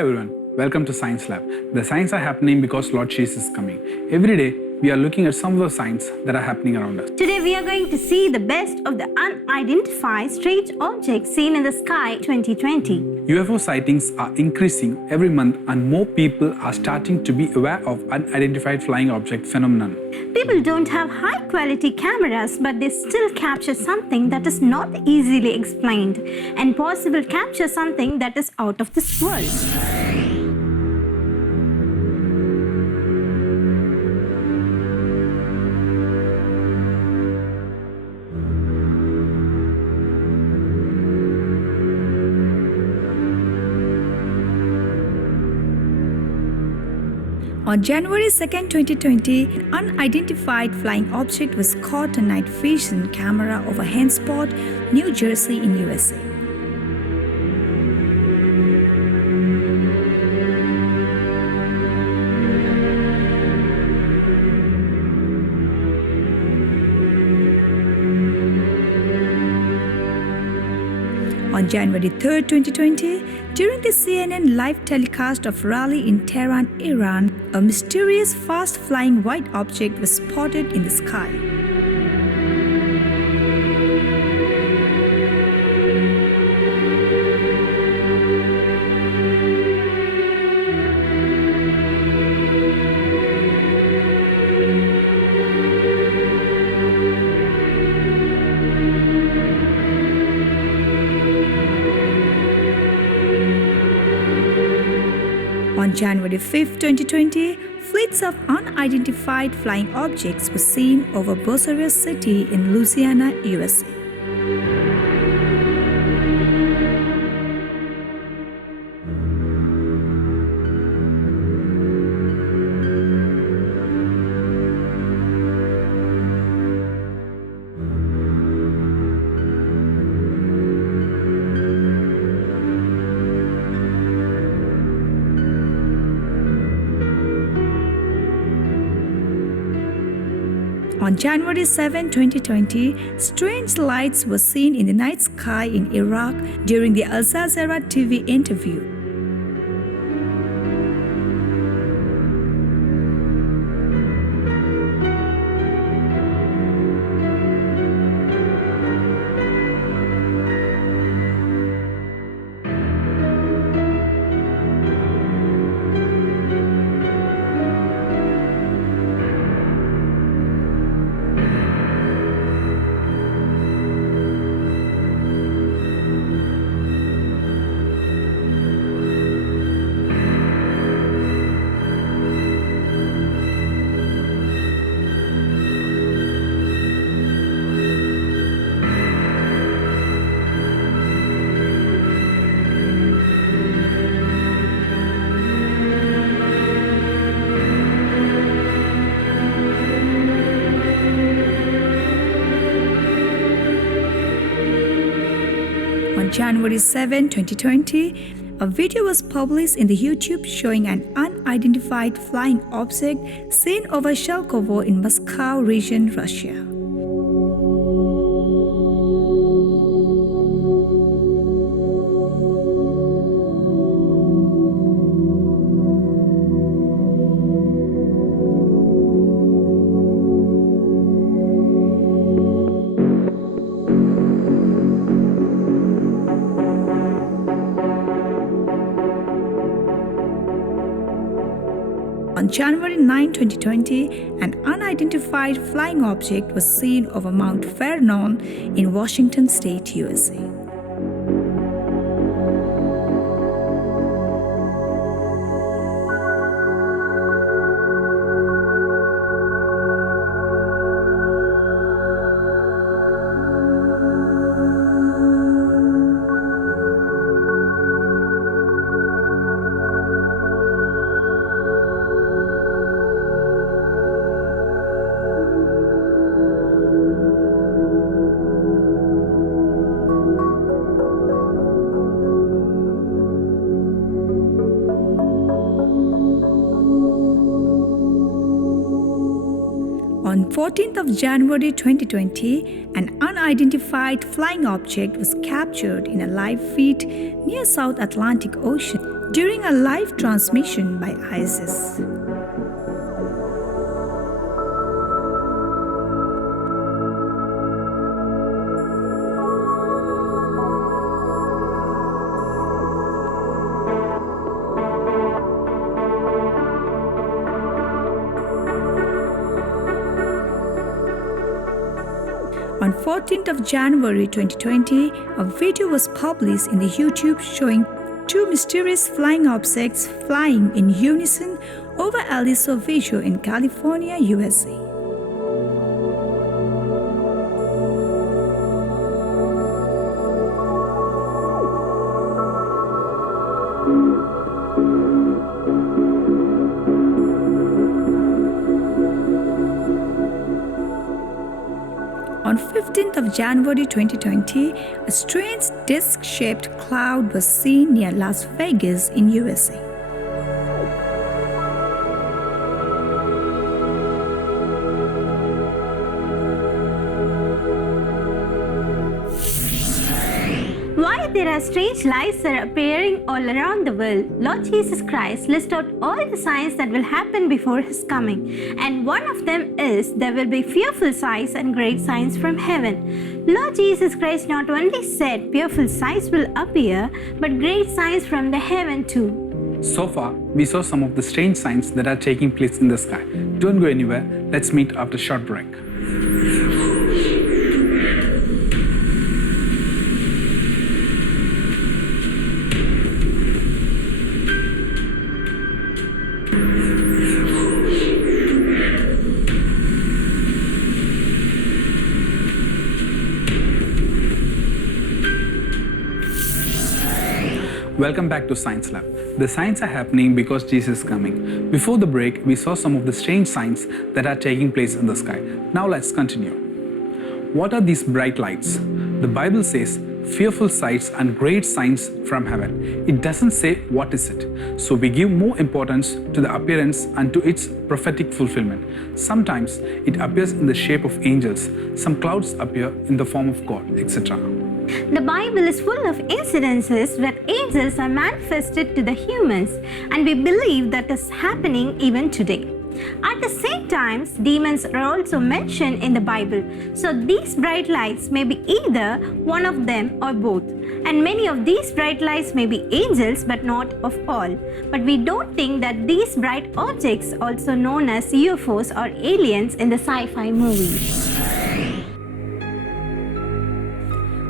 everyone, welcome to Science Lab. The signs are happening because Lord Jesus is coming. Every day, we are looking at some of the signs that are happening around us. Today we are going to see the best of the unidentified strange objects seen in the sky 2020. UFO sightings are increasing every month and more people are starting to be aware of unidentified flying object phenomenon. People don't have high quality cameras, but they still capture something that is not easily explained and possibly capture something that is out of this world. On January 2, 2020, an unidentified flying object was caught on night vision camera over Hennesport, New Jersey in USA. On January 3, 2020, during the CNN live telecast of rally in Tehran, Iran, a mysterious fast-flying white object was spotted in the sky. On January 5, 2020, fleets of unidentified flying objects were seen over Bossier City in Louisiana, USA. On January 7, 2020, strange lights were seen in the night sky in Iraq during the Al Jazeera TV interview. On January 7, 2020, a video was published in the YouTube showing an unidentified flying object seen over Shelkovo in Moscow region, Russia. On January 9, 2020, an unidentified flying object was seen over Mount Vernon in Washington State, USA. On 14th of January 2020, an unidentified flying object was captured in a live feed near South Atlantic Ocean. during a live transmission by ISIS. On 14th of January 2020, a video was published in the YouTube showing two mysterious flying objects flying in unison over Aliso Viejo in California, USA. On 15th of January 2020, a strange disc-shaped cloud was seen near Las Vegas in USA. Why there are strange lights that are appearing all around the world? Lord Jesus Christ lists out all the signs that will happen before His coming. And one of them is there will be fearful signs and great signs from heaven. Lord Jesus Christ not only said fearful signs will appear, but great signs from the heaven too. So far, we saw some of the strange signs that are taking place in the sky. Don't go anywhere. Let's meet after a short break. Welcome back to Science Lab. The signs are happening because Jesus is coming. Before the break, we saw some of the strange signs that are taking place in the sky. Now let's continue. What are these bright lights? The Bible says fearful sights and great signs from heaven. It doesn't say what is it. So we give more importance to the appearance and to its prophetic fulfillment. Sometimes it appears in the shape of angels. Some clouds appear in the form of God, etc. The Bible is full of incidences where angels are manifested to the humans, and we believe that is happening even today. At the same time, demons are also mentioned in the Bible. So these bright lights may be either one of them or both. And many of these bright lights may be angels, but not of all. But we don't think that these bright objects, also known as UFOs or aliens in the sci-fi movies.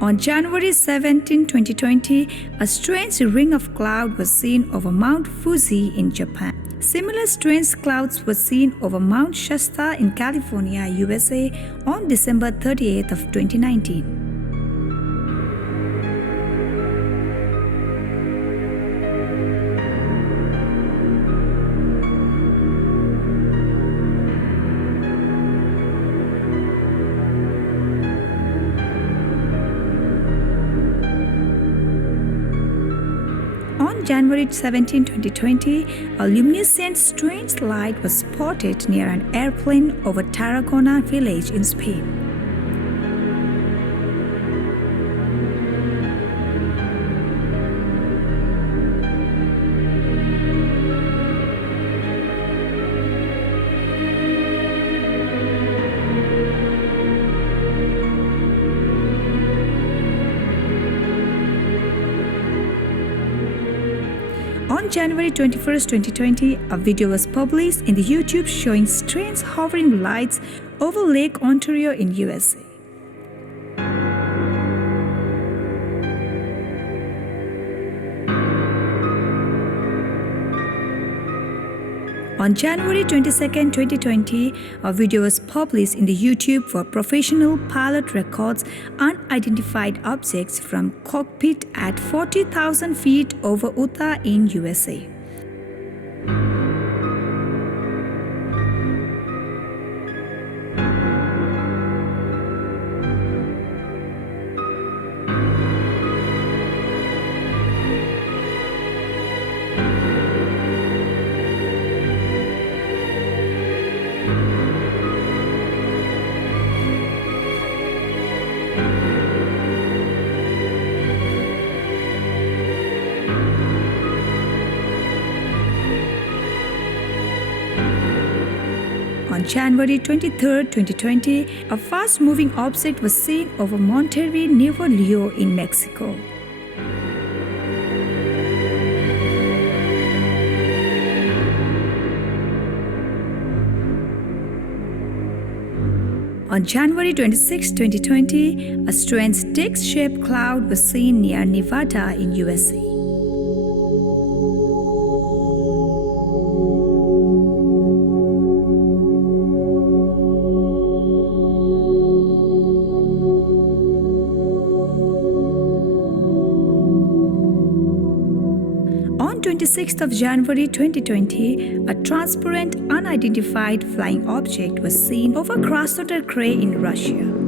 On January 17, 2020, a strange ring of cloud was seen over Mount Fuji in Japan. Similar strange clouds were seen over Mount Shasta in California, USA on December 38th of 2019. On January 17, 2020, a luminescent strange light was spotted near an airplane over Tarragona village in Spain. On January 21, 2020, a video was published in the YouTube showing strange hovering lights over Lake Ontario in USA. On January 22, 2020, a video was published in the YouTube for professional pilot records unidentified objects from cockpit at 40,000 feet over Utah in USA. On January 23, 2020, a fast-moving object was seen over Monterrey, Nuevo León in Mexico. On January 26, 2020, a strange disc-shaped cloud was seen near Nevada in USA. On 26th of January 2020, a transparent, unidentified flying object was seen over Krasnodar Krai in Russia.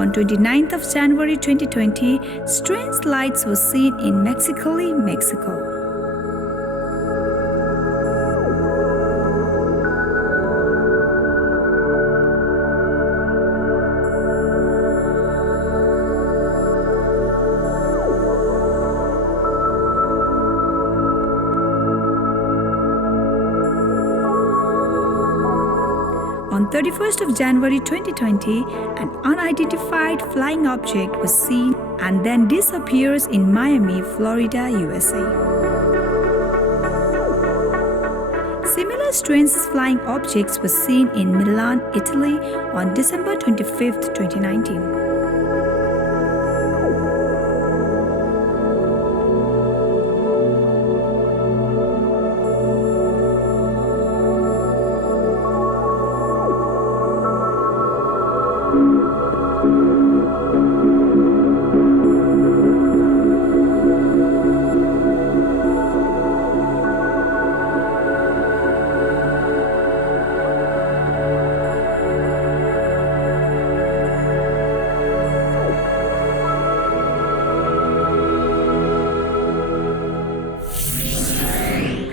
On 29th of January 2020, strange lights were seen in Mexicali, Mexico. On 31st of January 2020, an unidentified flying object was seen and then disappears in Miami, Florida, USA. Similar strange flying objects were seen in Milan, Italy on December 25th, 2019.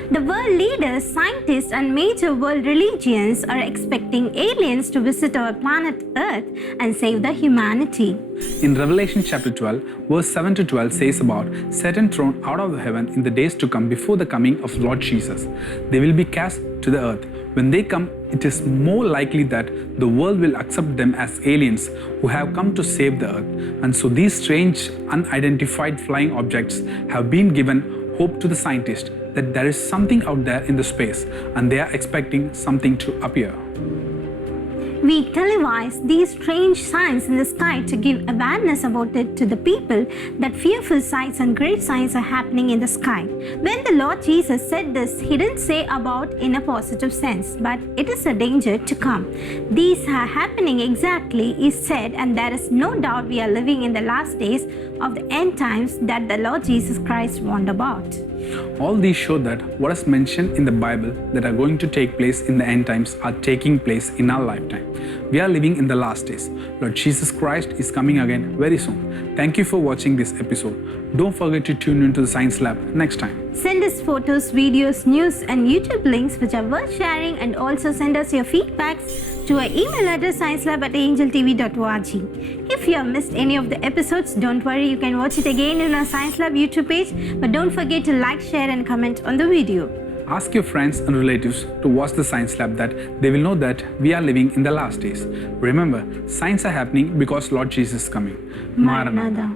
The world leaders, scientists, and major world religions are expecting aliens to visit our planet Earth and save the humanity. In Revelation chapter 12, verse 7 to 12 says about Satan thrown out of heaven in the days to come before the coming of Lord Jesus. They will be cast to the earth. When they come, it is more likely that the world will accept them as aliens who have come to save the earth. And so these strange, unidentified flying objects have been given hope to the scientists that there is something out there in the space and they are expecting something to appear. We televise these strange signs in the sky to give awareness about it to the people that fearful sights and great signs are happening in the sky. When the Lord Jesus said this, He didn't say about in a positive sense, but it is a danger to come. These are happening exactly, He said, and there is no doubt we are living in the last days of the end times that the Lord Jesus Christ warned about. All these show that what is mentioned in the Bible that are going to take place in the end times are taking place in our lifetime. We are living in the last days. Lord Jesus Christ is coming again very soon. Thank you for watching this episode. Don't forget to tune into the Science Lab next time. Send us photos, videos, news, and YouTube links which are worth sharing, and also send us your feedbacks to our email address sciencelab@angeltv.org. If you have missed any of the episodes, don't worry, you can watch it again in our Science Lab YouTube page. But don't forget to like, share, and comment on the video. Ask your friends and relatives to watch the Science Lab, that they will know that we are living in the last days. Remember, signs are happening because Lord Jesus is coming. Maranatha. Maranatha.